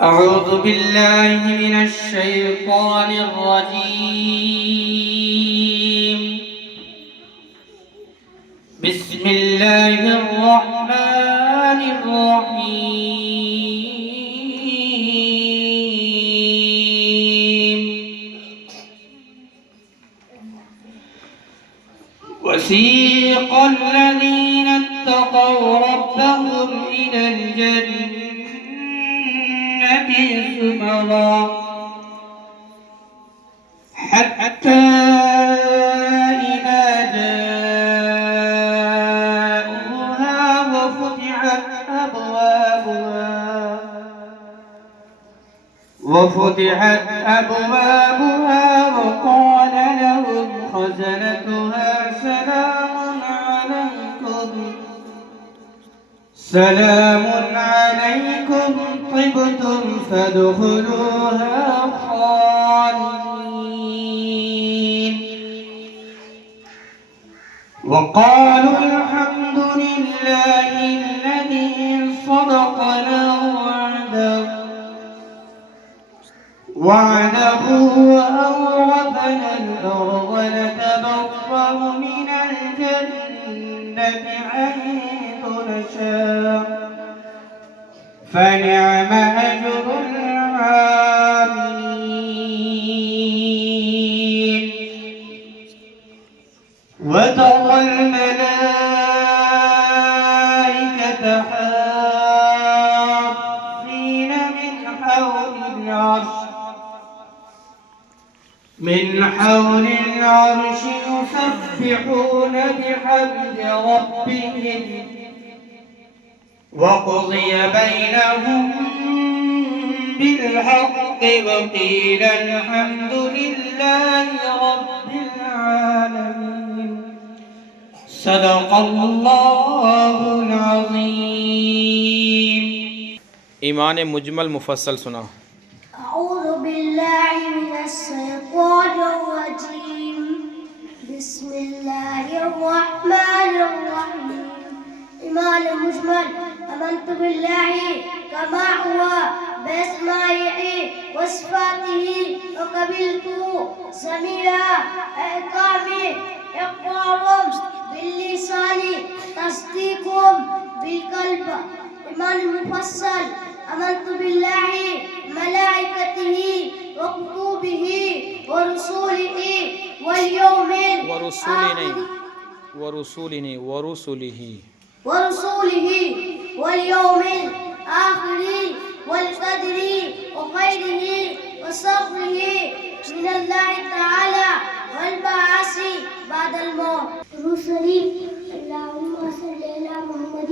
أعوذ بالله من الشيطان الرجيم. بسم الله الرحمن الرحيم. وسيق الذين اتقوا ربهم إلى الجنة زمرا حتى إذا جاءوها وفتحت أبوابها وقال لهم خزنتها سلام عليكم طبتم فادخلوها خالدين وقالوا الحمد لله الذي صدقنا وعده وأورثنا الأرض نتبوأ من الجنة حيث نشاء فنعم أجر العاملين وترى الملائكة حافين من حول العرش يسبحون بحمد ربهم وقضي بينهم بالحق وقيل الحمد لله رب العالمين. صدق الله العظيم. ایمان مجمل مفصل سنا. اعوذ باللہ من الشیطان الرجیم. بسم اللہ الرحمن الرحیم. ایمان مجمل: آمنت باللہ كما هو بأسمائه وصفاته وقبلت جميع أحكامه إقرار باللسان تصديق بالقلب. ایمان مفصل: آمنت باللہ ملائکته وكتبه ورسله واليوم الآخر ورسوله واليوم الآخر والقدر وخيره وشره من الله تعالى والبعث بعد الموت. رسلي اللهم صل على محمد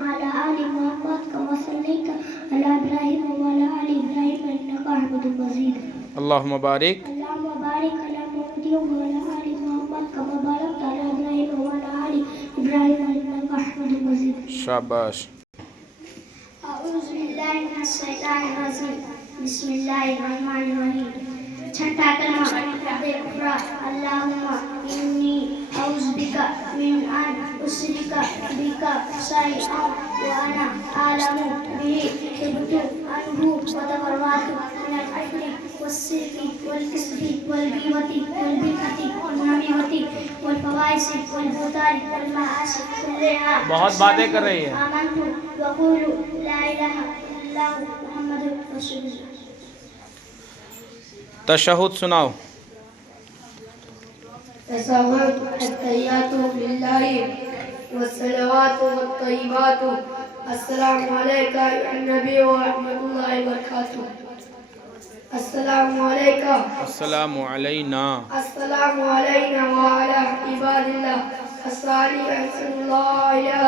وعلى آل محمد كما صليت على إبراهيم وعلى آل إبراهيم إنك حميد مجيد. اللهم بارك على محمد وعلى آل محمد كما باركت على إبراهيم وعلى آل إبراهيم إنك حميد مجيد. شاباش. أعوذ بالله من الشيطان الرجيم. بسم الله الرحمن الرحيم. چھٹا کلمہ اقرا. اللہم انی اعوذ بک من ان اشرک بک شیئا وانا اعلم به تبت عنه وتبرأت من الأجر والشرك والكذب والغیبة والبدعة والنميمة والفواحش والبہتان والمعاصی كلها. بہت باتیں کر رہی ہے. آمنت وقول لا الہ الا اللہ محمد رسول اللہ. تشہد سناؤ. تشہد: التحیات للہ والصلوات والطیبات. السلام علیکہ یا نبی ورحمۃ اللہ وبرکاتہ. السلام علیکہ. السلام علینا. السلام علینا وعلی عباد اللہ الصالحین. اشہد ان لا الہ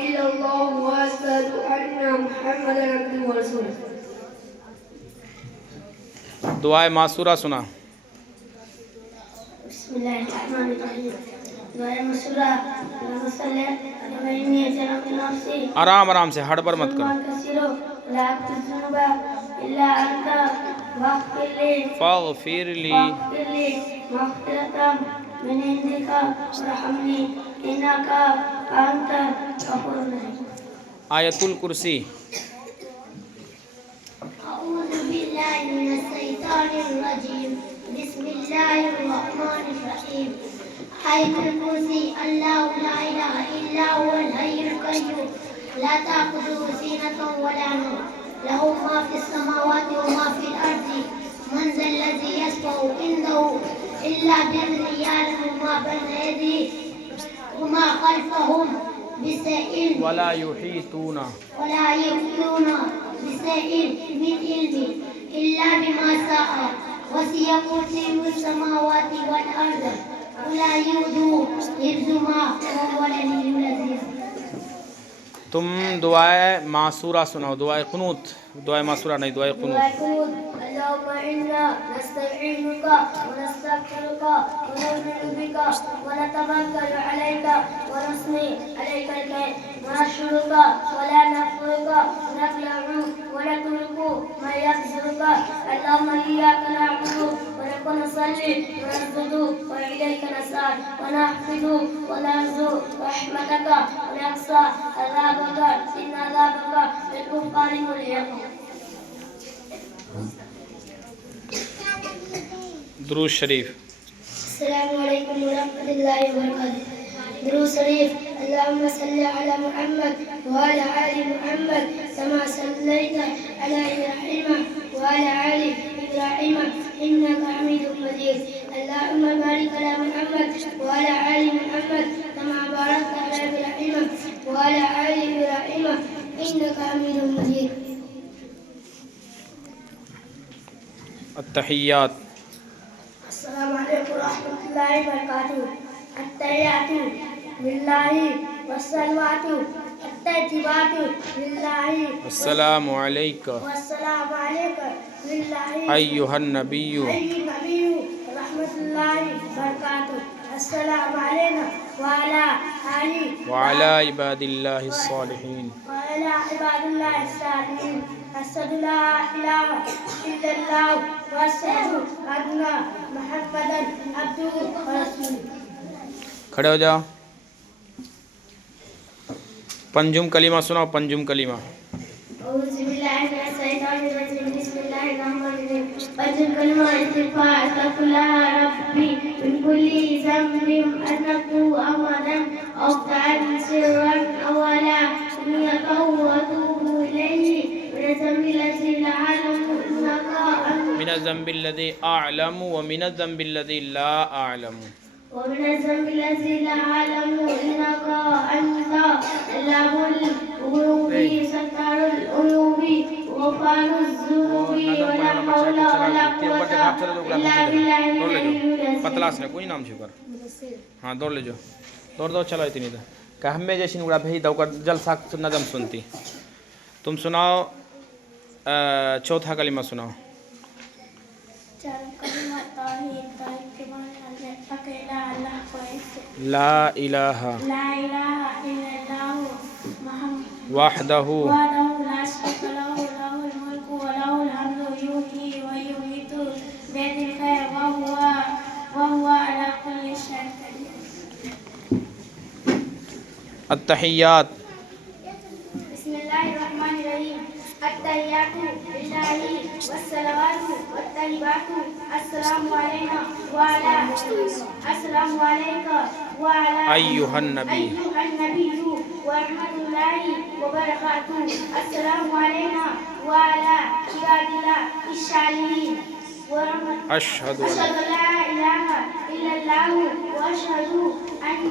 الا اللہ واشہد ان محمدا عبدہ ورسولہ. دعائے معصورہ سنا. بسم اللہ الرحمن الرحیم. دعائے معصورہ. اللہم صلی علی انی ظلمت نفسی. آرام آرام سے، ہڑبڑ مت کرو. لا اغفر الذنوب الا انت واغفر لی فاغفر لی مغفرۃ من عندک وارحمنی انک انت الغفور الرحیم. آیت الکرسی. أعوذ بالله من الشيطان الرجيم بسم الله الرحمن الرحيم آية الكرسي الله لا إله إلا هو الحي القيوم لا تأخذه سنة ولا نوم له ما في السماوات وما في الأرض من ذا الذي يشفع عنده إلا بإذنه يعلم ما بين أيديهم وما خلفهم بشيء ولا يحيطون بشيء من علمه إلا بما شاء وسع كرسيه السماوات والأرض ولا يؤوده حفظهما وهو العلي العظيم. تم دعائے معصورہ سناؤ. دعائے قنوت. دعائے معصورہ نہیں، دعائے قنوت. اللهم إنا نستعينك ونستغفرك ونؤمن بك ونتوكل عليك ونثني عليك الخير ونشكرك ولا نكفرك ونخلع ونترك من يكفرك. اللهم إياك نعبد ونصلي ونسجد وإليك نسعى ونحفظ ونرجو رحمتك ونخشى عذابك إن عذابك للكفار ملحق. درود شریف. السلام علیکم ورحمۃ اللہ وبرکاتہ. درود شریف. اللهم صل على محمد وعلى آل محمد كما صليت على إبراهيم وعلى آل إبراهيم إنك حميد مجيد. اللهم بارك على محمد وعلى آل محمد كما باركت على إبراهيم وعلى آل إبراهيم إنك حميد مجيد. التحیات. السلام علیکم ورحمۃ اللہ وبرکاتہ. التحیات للہ والصلوات الطیبات للہ السلام علیک والسلام علیک للہ ایہا النبی رحمۃ اللہ وبرکاتہ. السلام علینا وعلی آلہ وعلی عباد اللہ الصالحین. وعلی عباد اللہ الصالحین. أشهد لا إله إلا الله وأشهد أن محمدا عبده ورسوله. کھڑے ہو جاؤ. پنجم کلمہ سناؤ. پنجم کلمہ. أعوذ بالله من الشيطان الرجيم بسم الله الرحمن الرحيم. پنجم کلمہ استغفار. استغفر الله ربي من كل ذنب أذنبته أولا أو تعالى سرا أو علانية وأتوب إليه من الذنب الذي لا أعلم إنك أنت من الذنب الذي أعلم ومن الذنب الذي لا أعلم ومن الذنب الذي لا أعلم إنك أنت علام الغيوب ستار العيوب غفار الذنوب ولا حول ولا قوة إلا بالله العلي العظيم. پتلاس نے کوئی نام شکر. ہاں دوڑ لے جو. دوڑ چلو اتنی دیر کہ ہمیں جیسی نگڑا بھئی دو کر جلسہ نظم سنتی. تم سناؤ. چوتھا کلمہ سناؤ. لا الہ وحدہ لا شريك له له الملك وله الحمد يحيي ويميت بيده الخير وهو على كل شيء قدير. التحیات. بسم الله الرحمن الرحيم. التحيات لله والصلوات والطيبات السلام علينا وعلى السلام عليك وعلى أيها النبي ورحمة الله وبركاته. السلام علينا وعلى عباد الله الصالحين. أشهد أشهد لا إله إلا الله وأشهد أن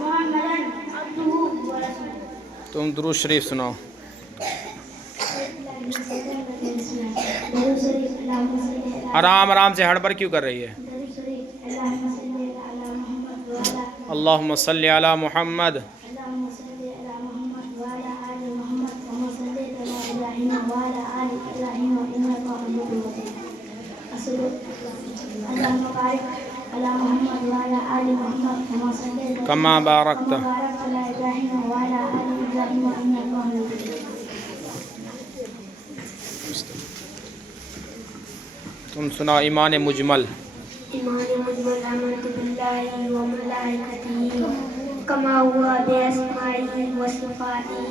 محمدا عبده ورسوله. تم درود شریف سناؤ. آرام سے ہڑ پر کیوں کر رہی ہے. اللہم صلی علی محمد. کما بارکت. تم سنا ایمان مجمل. إيمان مجمل آمنت بالله وملائكته كما هو بأسمائه وصفاته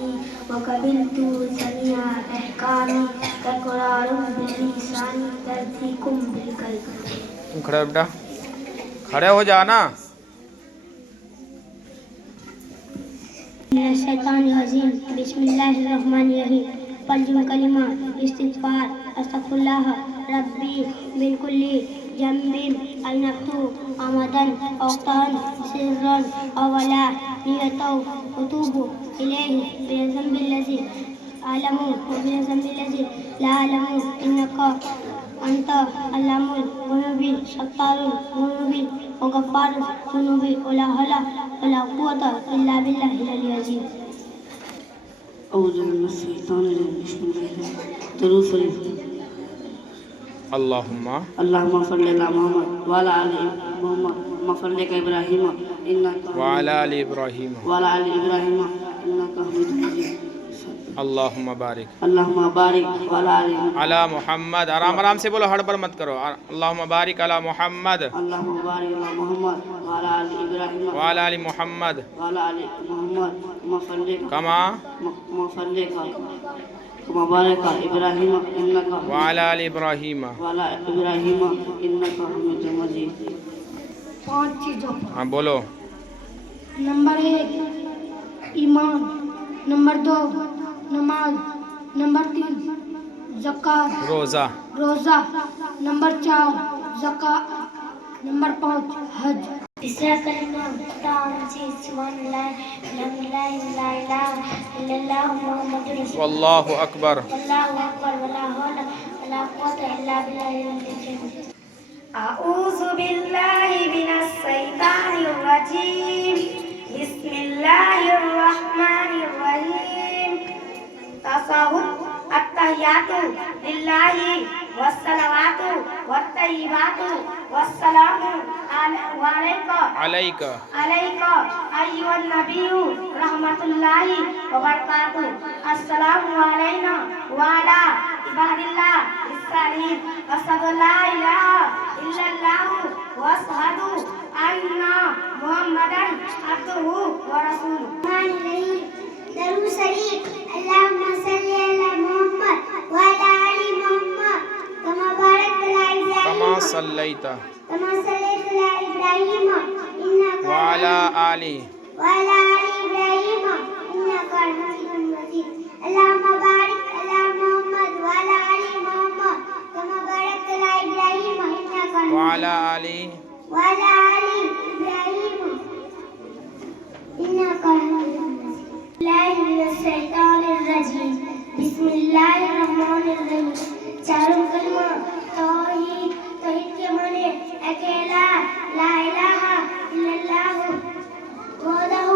وقبلت جميع أحكامه إقرار باللسان تصديق بالقلب. تم کھڑے ہو بیٹا, کھڑے ہو جانا. من الشیطان الرجیم بسم اللہ الرحمن الرحیم. پنجم کلمہ استغفار. استغفر اللہ ربی من کل ذنب أذنبت عمدا أو خطأ سرا أو علانية وأتوب إليه من الذنب الذي أعلم ومن الذنب الذي لا أعلم إنك أنت علام الغيوب ستار الذنوب وغفار الذنوب ولا حول ولا قوة إلا بالله العلي العظيم. أعوذ بالله من الشيطان الرجيم بسم الله الرحمن الرحيم. اللهم صل على محمد وعلى آل محمد كما صليت على إبراهيم إنك وعلى آل إبراهيم وعلى آل إبراهيم إنك حميد مجيد. اللهم بارك وعلى آل على محمد. آرام سے بولو, ہڑبڑ مت کرو. اللهم بارك على محمد اللهم بارك على محمد وعلى آل إبراهيم وعلى آل محمد وعلى آل محمد كما بارك على إبراهيم إنك وعلى آل إبراهيم. وعلى إبراهيم إنك حميد مجيد. 5 چیزوں. ہاں بولو. نمبر 1 ایمان. نمبر 2 نماز. نمبر 3 زکات روزہ. نمبر 4 زکات. نمبر 5 حج. تیسرا کلمہ سبحان اللہ الحمدللہ لا الہ الا اللہ محمد رسول اللہ. واللہ اکبر. اللہ اکبر ولا حول ولا قوة الا باللہ العظیم. اعوذ باللہ من الشیطان الرجیم بسم اللہ الرحمن الرحیم. تصاحب التحیات للہ والصلوات والطیبات والسلام علیکہ ایھا النبی رحمۃ اللہ وبرکاتہ. السلام علینا وعلی عباد اللہ الصالحین. اشہد ان لا الہ الا اللہ واشہد ان محمدا عبدہ ورسولہ. درود شریف. اللهم صل على محمد وعلى آل محمد كما باركت على كما إبراهيم صليت على إبراهيم إنك وعلى آل إبراهيم إنك حميد مجيد. اللهم بارك على محمد وعلى آل محمد كما باركت على إبراهيم إنك حميد وعلى آل إبراهيم إنك حميد مجيد. الله من الشيطان الرجيم بسم الله الرحمن الرحيم. چاروں کلمہ توحید. توحید کے معنی اکیلا لا الہ الا اللہ وحدہ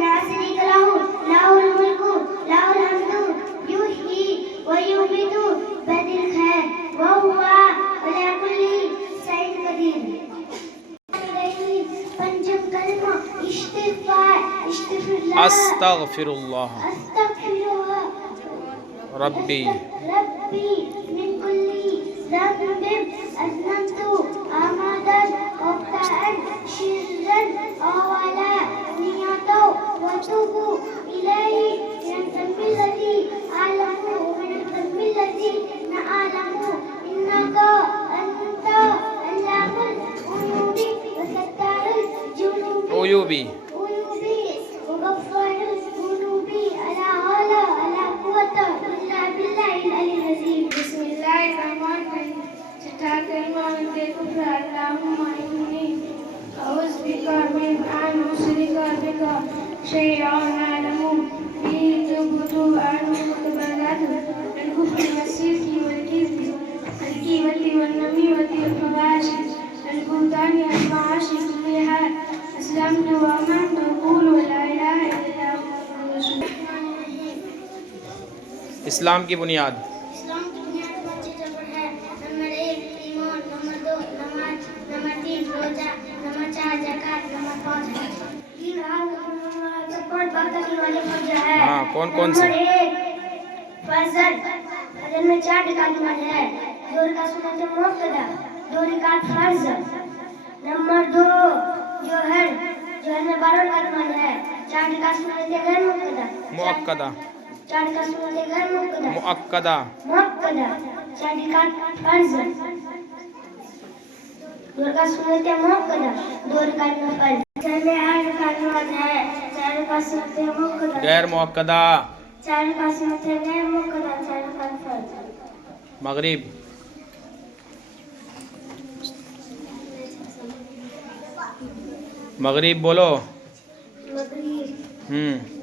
لا شریک لہ لہ الملک لہ الحمد یحیی ویمیت بیدہ الخیر وہو علی کل شیء قدیر. پنجم کلمہ استغفار. استغفر اللہ ربی من كل ذنب أذنبت عمدا أو خطأ سرا أو علانية وأتوب إليه من الذنب الذي أعلم ومن الذنب الذي لا أعلم إنك أنت علام الغيوب وستار العيوب وغفار الذنوب على غلا على قوة إلا بالله العلي العظيم. بسم الله الرحمن الرحيم. ستار كلمة الكفر. اللهم إني أعوذ بك من أن أشرك بك شيئا أعلم به تبت أن تبرأت الكفر والشرك والكذب والغيبة والنميمة والفواحش والبهتان والمعاصي كلها أسلمت وآمنت أقول لا إله إلا الله محمد رسول الله. اسلام کی بنیاد. اسلام کی بنیاد 5 چیزوں پر ہے. نمبر 1 ایمان. نمبر 2 نماز. نمبر 3 روزہ. نمبر 4 زکات. نمبر 5 حج. ہاں کون سے؟ نمبر 1 فجر. فجر میں 4 رکعت نماز ہے. 2 رکعت سنت مؤکدہ. 2 رکعت فرض. نمبر 2 جوہر میں 12 رکعت نماز ہے. 4 رکعت سنت غیر مؤکدہ. چار کا صورت غیر مؤکدہ مؤکدہ مؤکدہ چار کا فرض دو کا صورت مؤکدہ دو کا نفل چلے آٹھ کا نماز ہے چار کا صورت مؤکدہ غیر مؤکدہ چار کا صورت غیر مؤکدہ چار کا فرض مغرب مغرب بولو مغرب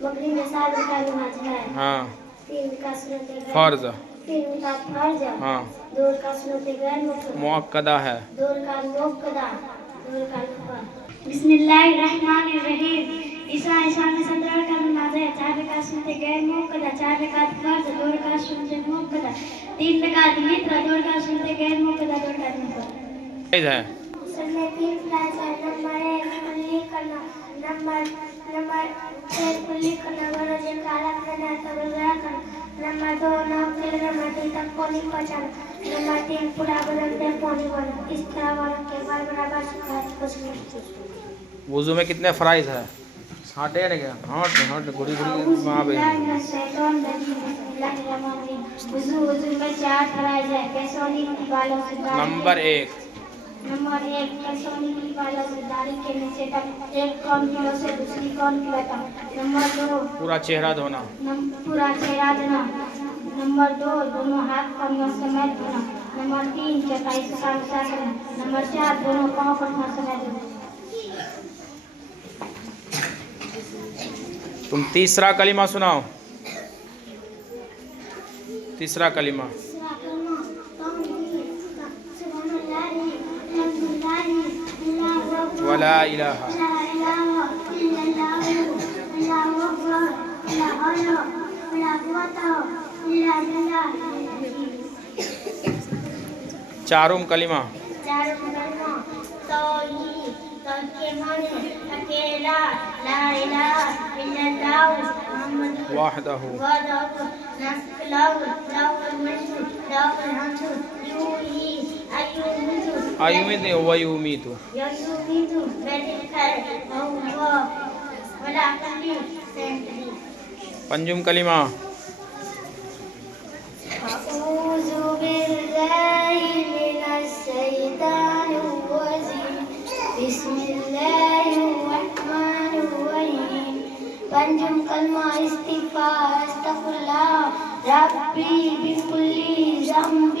مغرب میں 7 کا نماز ہے ہاں 3 کا صورت فرض 3 کا فرض ہاں 2 کا صورت غیر مؤکدہ مؤکدہ ہے 2 کا مؤکدہ 2 کا نفل بسم اللہ الرحمن الرحیم عیسیٰ میں 17 کا نماز ہے 4 کا صورت غیر مؤکدہ 4 کا فرض 2 کا صورت مؤکدہ 3 کا وتر 2 کا صورت غیر مؤکدہ 2 کا نفل ہے سب میں 3 فلائز ہے نمبر 1 کلی کرنا نمبر 1 کلی کرنا ورجے کالا کرنا تبرا کرنا نمبر 2 نوکل نمبر 3 تک پانی پہنچانا نمبر 3 پورا بدن پہ پانی بنا اس طرح والا کے بار برابر سکھایا کچھ وضو میں کتنے فرائض ہے ہاٹے ہے کیا ہاٹ گھڑی وہاں پہ وضو میں 4 فرائض ہے پیشانی کی بالوں سے نمبر 1 نمبر 1 پیشانی کی بالوں سے داڑھی کے نیچے تک ایک کون کلو سے دوسری کون کلو تک نمبر 2 پورا چہرہ دھونا پورا چہرہ دھونا نمبر 2 دونوں ہاتھ کمر سمیت دھونا نمبر 3 چٹائی سے کام کرنا نمبر 4 دونوں پاؤں کو سمیت دھونا تم تیسرا کلمہ سناؤ تیسرا کلمہ ولا الہ چارم کلمہ اکیلا لا الہ الا اللہ محمد وحدہ ایومید ویومیت پنجم کلمہ اعوذ باللہ من الشیطان الرجیم بسم اللہ الرحمن الرحیم پنجم کلمہ استغفار استغفر اللہ ربی بکل ذنب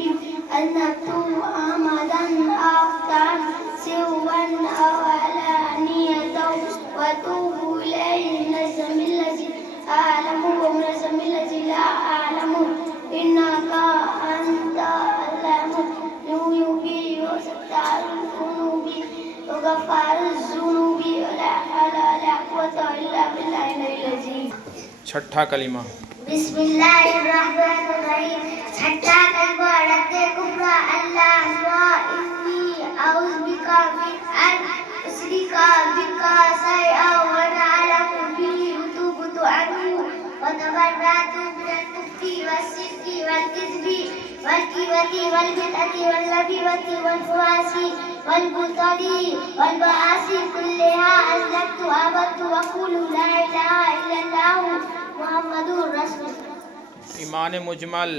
اذنبت عمدا اخطأت سرا او علانیۃ واتوب الیہ منزل الذی اعلم ومنزل الذی لا اعلم انک انت علام الغیوب وستار القلوب وغفار الذنوب ولا حول ولا قوة الا باللہ العلی العظیم چھٹا کلمہ بسم اللہ الرحمن الرحیم چھٹا کلمہ رد کفر اللہ انی اعوذ بک من ان اشرک بک شیئا واعلم به وتوبت عنه وتبرأت من الكفر والشرك والكذب والغيبة والبدعة والنبيذة والفحش والبطل والمعاصي كلها أذنبت وأبت وأقول لا إله إلا الله محمد رسول ایمان مجمل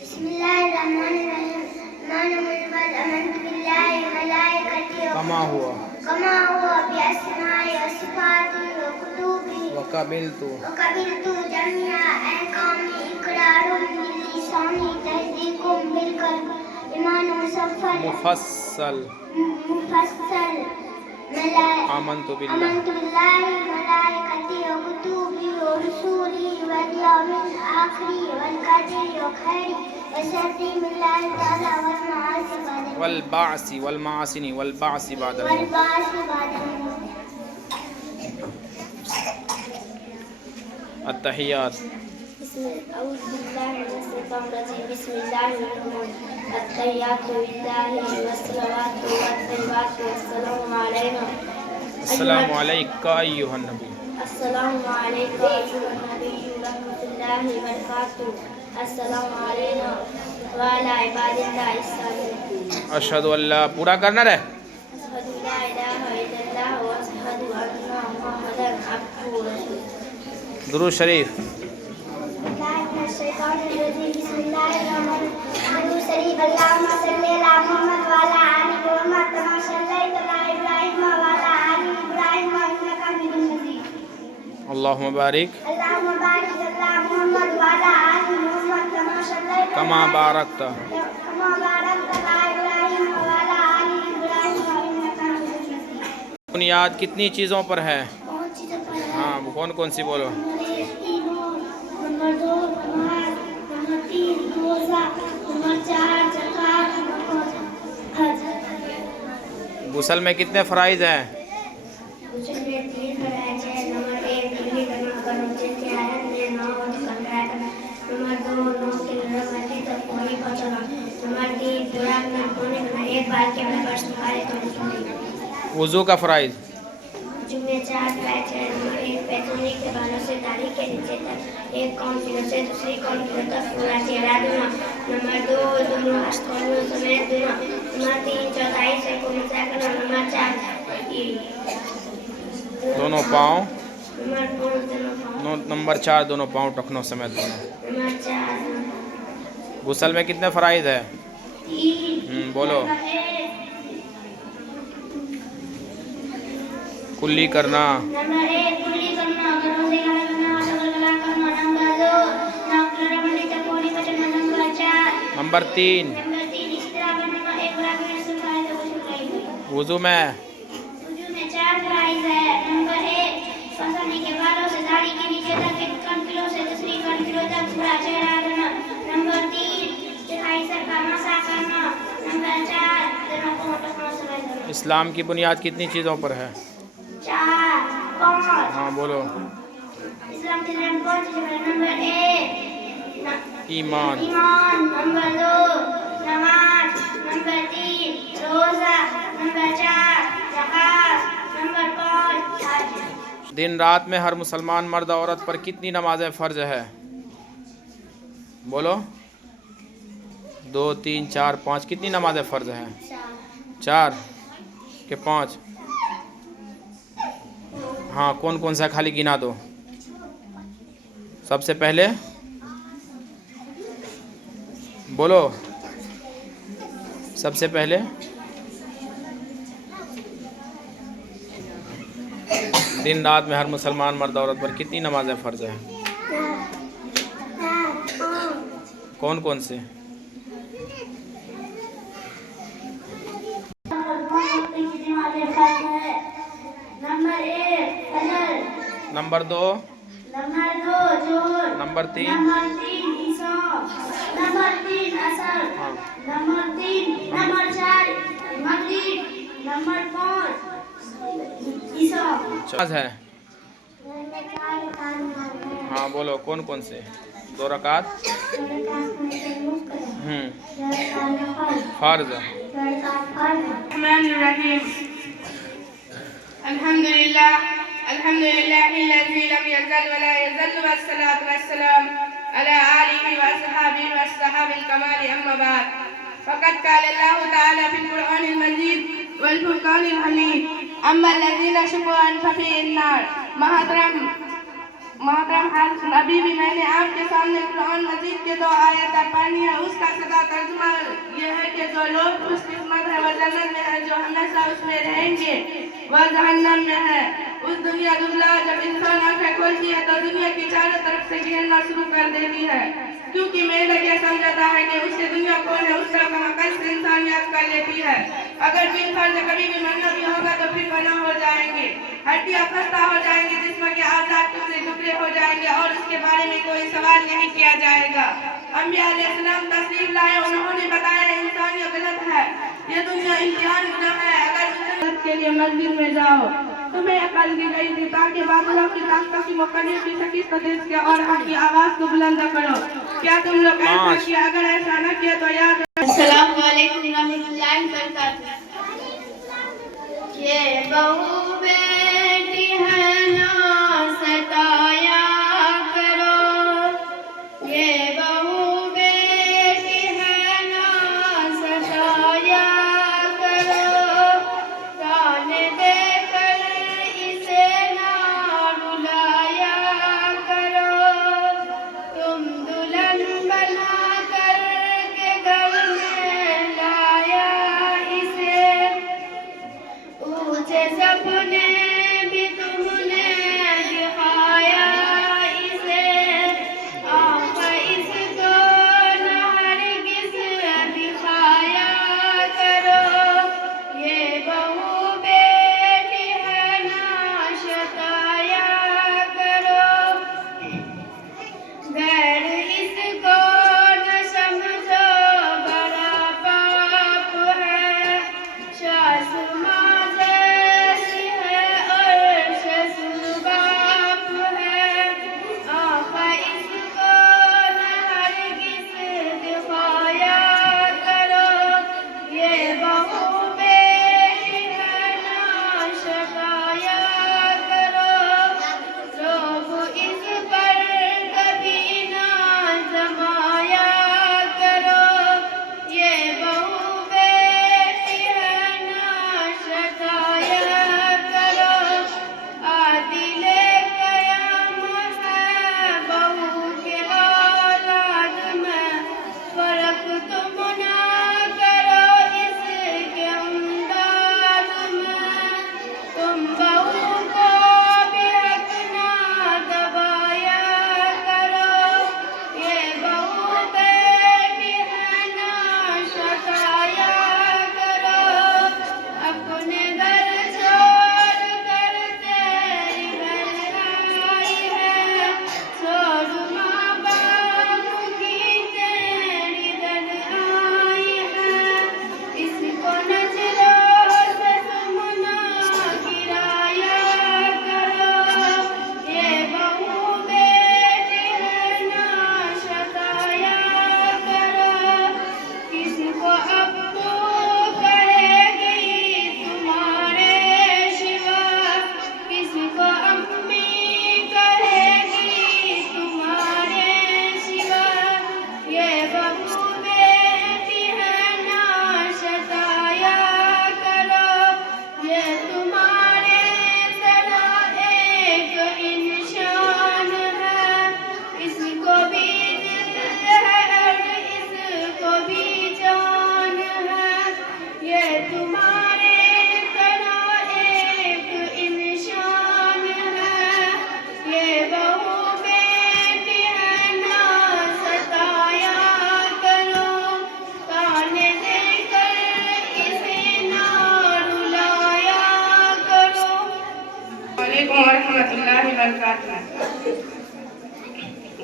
بسم اللہ الرحمن الرحیم ایمان مجمل آمنت باللہ وملائکتہ کما ہوا بأسمائه وصفاته وكتبه وقبلت جميع أحكامه إقرار باللسان تصديق بالقلب ایمان مفصل آمنت باللہ وملائکتہ وكتبه ورسله واليوم الآخر والقدر وخيره وشر من الله تعالى والبعث والمعاصي والبعث بعد الموت التحیات أعوذ بالله من الشيطان الرجيم بسم الله الرحمن الرحيم التحيات لله والصلوات والطيبات والسلام علينا السلام علیکم ایھا النبی السلام علیکم ایھا النبی ورحمۃ اللہ وبرکاتہ السلام علینا وعلی عباد اللہ الصالحین اشہد ان لا پورا کرنا رہے اشہد لا الہ الا اللہ واشہد ان محمدا عبدہ ورسولہ درود شریف. اللهم صل على محمد وعلى آل محمد كما صليت على إبراهيم وعلى آل إبراهيم إنك حميد مجيد. اللهم بارك اللهم بارك على محمد وعلى آل محمد كما صليت كما باركت على إبراهيم وعلى آل إبراهيم إنك حميد مجيد. بنیاد کتنی چیزوں پر ہے؟ بہت چیزیں پر ہے. ہاں کون کون سی بولو؟ نمبر 1 ایمان، نمبر 2 نماز، نمبر 3 روزہ، نمبر 4 زکات، نمبر 5 حج. غسل میں کتنے فرائض ہیں؟ غسل میں 3 فرائض ہیں. نمبر 1 کلی کرنا اگر روزے کی حالت میں نہ ہو تو کنٹرا کرنا. نمبر 2 نو کے رمضان تک پانی پہنچانا. نمبر 3 خوراک میں پانی کرنا. ایک بار کے اندر برس کھائے تو نہیں. وضو کا فرائض؟ وضو میں 4 فرائض ہیں. نمبر 1 پیتونی کے بالوں سے داڑھی کے نیچے تک ایک کون کلو سے دوسری کون کلو تک پورا چہرہ دھونا. نمبر 2 دونوں استخوانوں سمیت دھونا. نمبر 3 چوتھائی سے مسح کرنا. نمبر 4 دونوں پاؤں. نمبر 5 دونوں پاؤں. نمبر 4 دونوں پاؤں ٹخنوں سمیت دونوں. نمبر 4 غسل میں کتنے فرائض ہے؟ 3 بولو. کلی کرنا. نمبر 1 کلی کرنا اگر روزے کا رکھنا اگر گلا کرنا. نمبر 2 ناک رمانی تک پانی بچنا. نمبر 4 نمبر 3 نمبر 3 اس طرح کرنا. ایک بار میں سکھائے تو سکھائے. وضو میں 4 فرائض ہے. نمبر 1 پسانے کے بالوں سے داڑھی کے نیچے تک ایک کن کلو سے دوسری کن کلو تک پورا چہرہ دھونا. نمبر 3 چوتھائی سر کا مسح کرنا. نمبر 4 دونوں کو ٹخنوں سمیت دھونا. اسلام کی بنیاد کتنی چیزوں پر ہے؟ 4 5 ہاں بولو. اسلام کی بنیاد 5 چیزیں ہیں. نمبر 1 ایمان. نمبر 2 نماز. نمبر 3 روزہ. نمبر 4 زکات. نمبر 5 حج. دن رات میں ہر مسلمان مرد عورت پر کتنی نمازیں فرض ہے؟ بولو. 2 3 4 5 کتنی نمازیں فرض ہیں؟ 4 کہ 5؟ ہاں کون کون سا خالی گنا دو. سب سے پہلے بولو. سب سے پہلے دن رات میں ہر مسلمان مرد عورت پر کتنی نمازیں فرض ہیں؟ کون کون سے؟ نمبر 1 فجر. نمبر 2 نمبر 2 ظہر. نمبر 3 نمبر 3 عشاء. نمبر 3 عصر. نمبر 4 مغرب. نمبر 5 عشاء. نماز ہے. ہاں بولو کون کون سے؟ 2 رکعت فرض. الرحمن الرحيم. الحمد لله الذي لم يزل ولا يزل والصلاة والسلام على آله وأصحابه وأصحاب الكمال. أما بعد فقد قال الله تعالى في القرآن المجيد والفرقان الحميد أما الذين شكوا ففي النار. محترم حضرت ابھی بھی میں نے آپ کے سامنے قرآن مجید کے 2 آیتیں پڑھی ہیں. اس کا سادہ ترجمہ یہ ہے کہ جو لوگ خوش قسمت ہے وہ جنت میں ہے، جو ہمیشہ اس میں رہیں گے وہ جہنم میں ہے. اس دنیا دبلا جب انسان آنکھیں کھولتی ہے تو دنیا کی چاروں طرف سے گھیرنا شروع کر دیتی ہے، کیونکہ میرا یہ سمجھتا ہے کہ اس سے دنیا کون ہے، اس کا کس انسان یاد کر لیتی ہے. اگر بن فرض کبھی بھی مرنا بھی ہوگا تو پھر فنا ہو جائیں گے، ہڈیاں خستہ ہو جائیں گی، جسم کے اعضاء ٹکڑے ہو جائیں گے اور اس کے بارے میں کوئی سوال نہیں کیا جائے گا. انبیاء علیہ السلام تشریف لائے، انہوں نے بتایا انسان یہ غلط ہے، یہ دنیا امتحان ہونا ہے. اگر غلط کے لیے مسجد میں جاؤ تمہیں عقل دی گئی تھی تاکہ بادل کی طاقت کی مقدر کی شکست دیکھ کے اور حق کی آواز کو بلند کرو. کیا تم لوگ ایسا کیا؟ اگر ایسا نہ کیا تو یاد السلام علیکم ورحمۃ اللہ وبرکاتہ. یہ بہو بیٹی ہے نا ستایا کرو، یہ بہو بیٹی ہے نا ستایا کرو، کان دے کر اسے نہ رلایا کرو.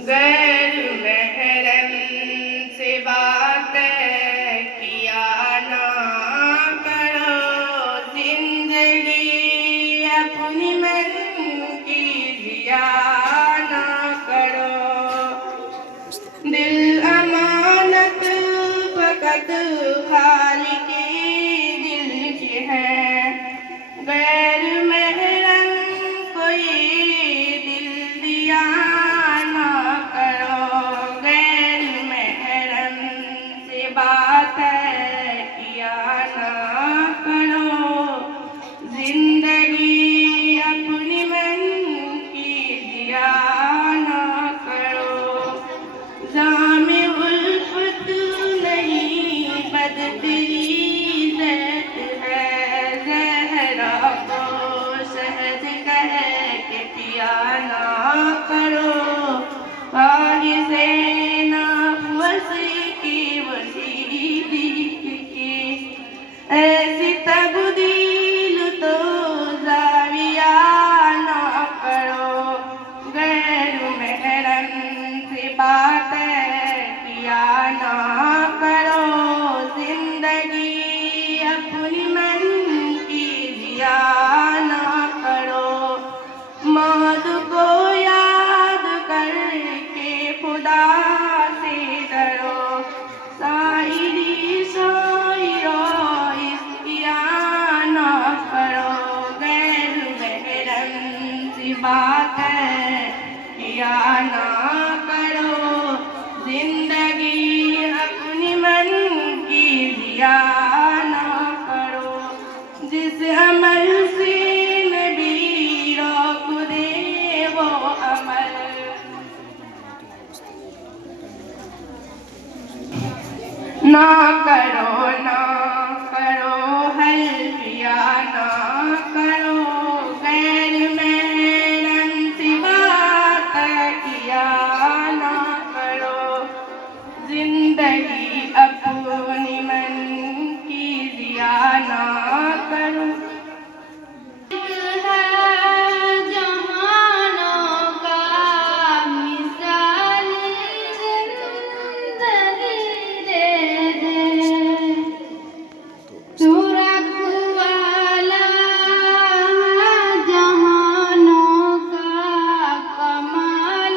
غیر محرم سے بات کیا نہ کرو، زندگی اپنی من کی ضیاء نہ کرو، دل امانت فقط خالق دل کی ہے، غیر محرم کوئی دل دیا نہ کرو، غیر محرم سے بات کیا نہ کرو، زندگی اپنی من کی ضیاء نہ کرو، جام الفت نہیں بدتری ذات ہے، زہرا کو شہد کہہ کے پیا نہ کرو، خواہش نفس کی وسیلی کی ایسی تبدیل تو زاویہ نہ کرو، غیر محرم سے بات کیا نہ کرو، زندگی اپنی من کی ضیاء نہ کرو، موت کو یاد کر کے خدا سے ڈرو، شاعری شاعرو اسکیا نہ کرو، غیر محرم سے بات کیا نہ کرو، زندگی اپنی من کی ضیاء نہ کرو، جس عمل سے نبی روک دے وہ عمل نہ کرو، نہ کرو حلفیہ نہ کرو، غیر محرم سے بات کیا نہ کرو، زندگی اپنی من کی ضیاء نہ کرو، جہانوں کا مثال زندگی دے دے، تو رکھوالا جہانوں کا کمال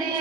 دے،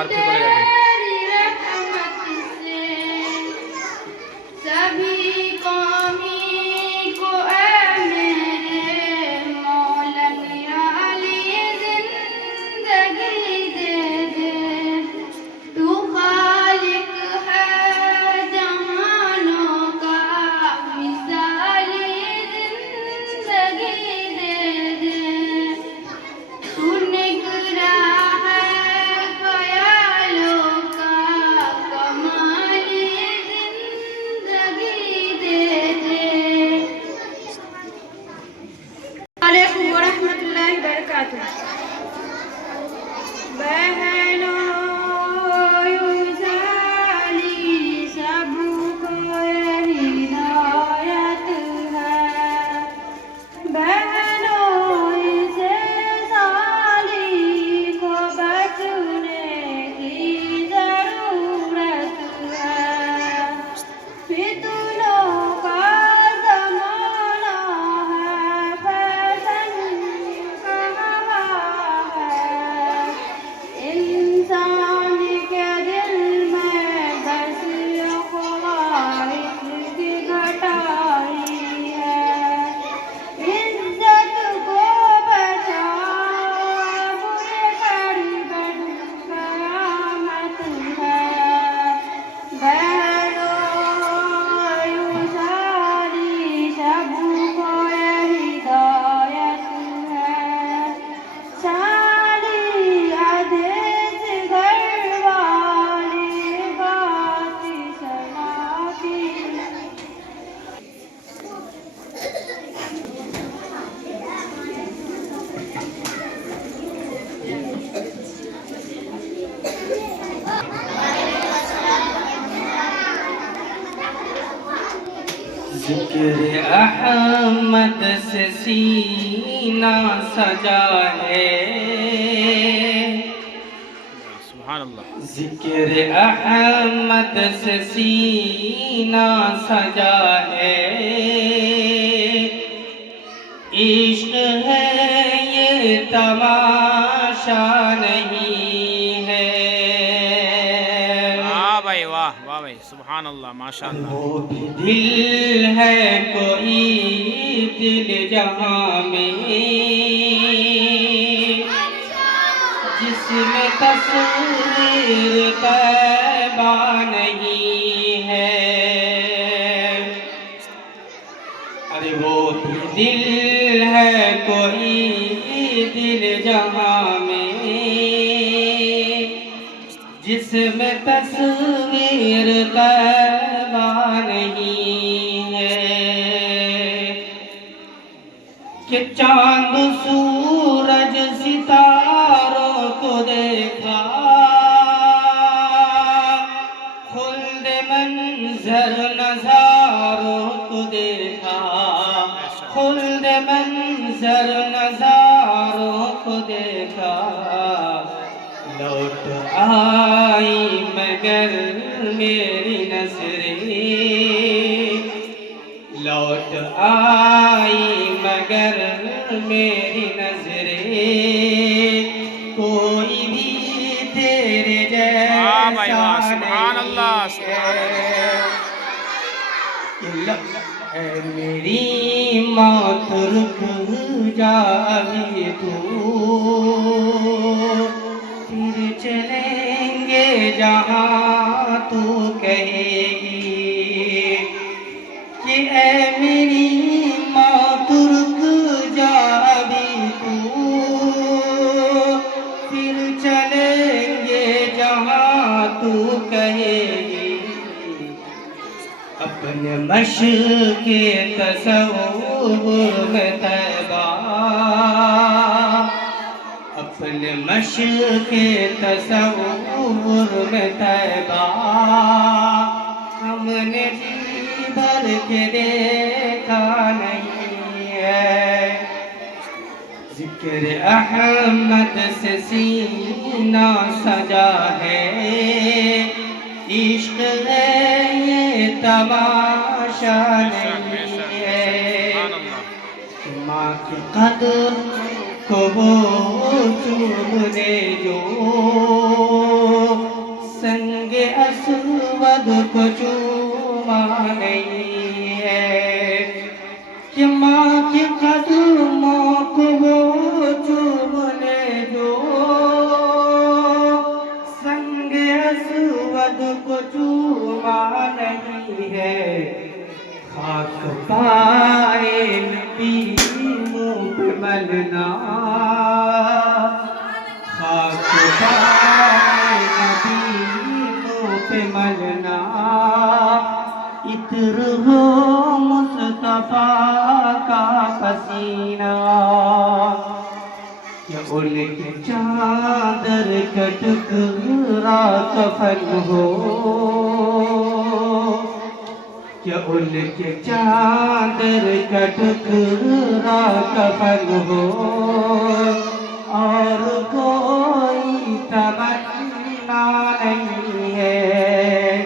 باہر پھینکو لے جا کے. تیری رحمت سے سبھی قومی کو اے میرے مولا نرالی زندگی دے دے. تو خالق ہے جہانوں کا مثالی زندگی دے دے. تو نگراں ہے خیالوں کا کمالی زندگی دے دے. علیکم ورحمۃ اللہ وبرکاتہ. بہنوں یوزالی سب کو ہدایت ہے. بہنوں اسے ظالم کو بچنے کی ضرورت ہے. فتنوں کا زمانہ ہے فیشن کہاں ہے. انسان کے دل میں بس خواہش کی گھٹائی ہے. عزت کو بچاؤ برے گڑبڑ قیامت ہے. بہنوں یوزالی سب کو ہدایت ہے. سالی حدیث گھر والی بات سناتی. ذکر احمد سے سینہ سجا ہے. سبحان اللہ. ذکر احمد سے سینہ سجا ہے. عشق ہے یہ تماشا نہیں ہے. واہ بھائی واہ واہ بھائی سبحان اللہ ماشاء اللہ. وہ بھی دل ہے کوئی دل جہاں میں جس میں تصویر طیبہ نہیں ہے. ارے وہ بھی دل ہے کوئی دل جہاں میں جس میں تصویر طیبہ نہیں ہے. کہ چاند سورج ستاروں کو دیکھا خلد منظر نظاروں کو دیکھا. خلد منظر نظاروں کو دیکھا. لوٹ آئی مگر میری نظریں. لوٹ آئی مگر میری نظریں. کوئی بھی تیرے واہ بھائی واہ جیسا سبحان اللہ نہیں سبحان ہے. اے میری موت رک جا ابھی تو پھر چلیں گے جہاں تو کہے گی. کہ اے میری موت رک جا ابھی تو پھر چلیں گے جہاں تو کہے گی. اپنے مشق کے تصور میں طیبہ اپنے مشق کے تصور میں طیبہ ہم نے جی بھر کے دیکھا نہیں ہے. ذکر احمد سے سینہ سجا ہے. عشق ہے یہ تماشا نہیں ہے. ماں کی قدر کو وہ چوم لے جو خاک پائے نبی منہ پہ ملنا خاک پائے نبی منہ پہ ملنا عطر ہو مصطفیٰ کا پسینہ یا ان کے چادر کا ٹکڑا کفن ہو یا ان کے چادر کا ٹکڑا کفن ہو اور کوئی تمنا نہیں ہے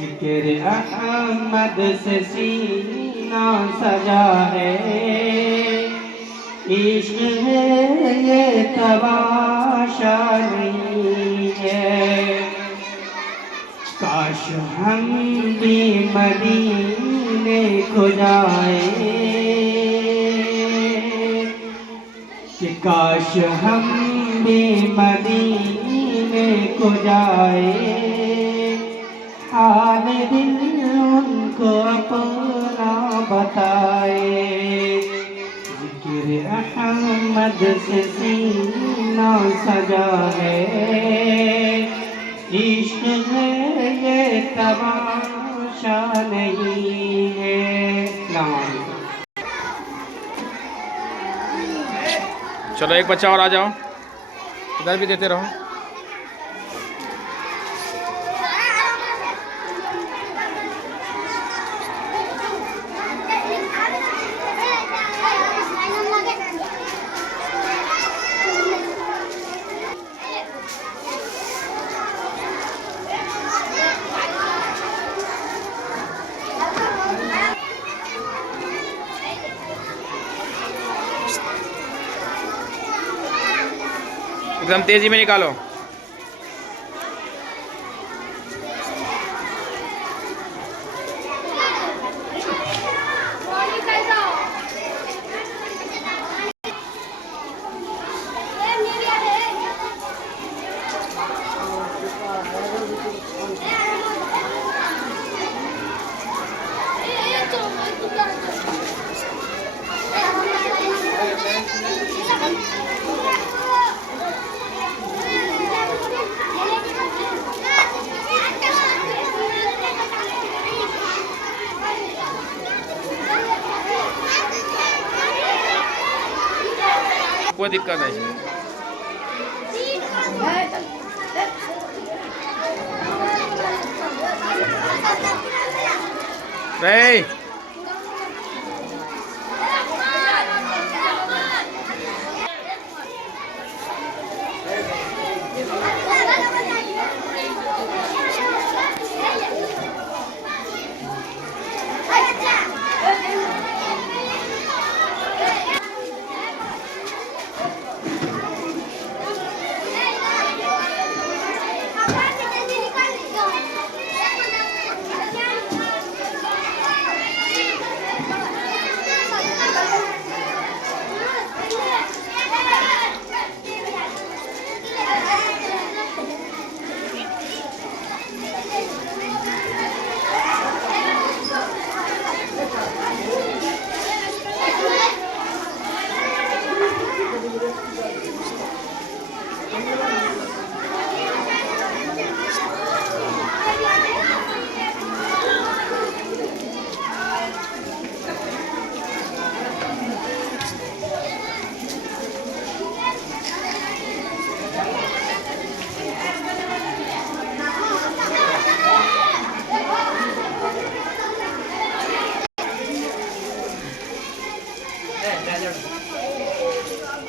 ذکر احمد سے سینہ سجا ہے عشق ہے یہ تماشا نہیں ہے کاش ہم بھی مدینے کو جائیں کہ کاش ہم بھی مدینے کو جائیں حال دل ان کو اپنا بتائے ذکر احمد سے سینہ سجا ہے عشق ہے یہ تماشا نہیں ہے السلام علیکم چلو ایک بچہ اور آ جاؤ ادھر بھی دیتے رہو ایک دم تیزی میں نکالو کوئی دقت نہیں نہیں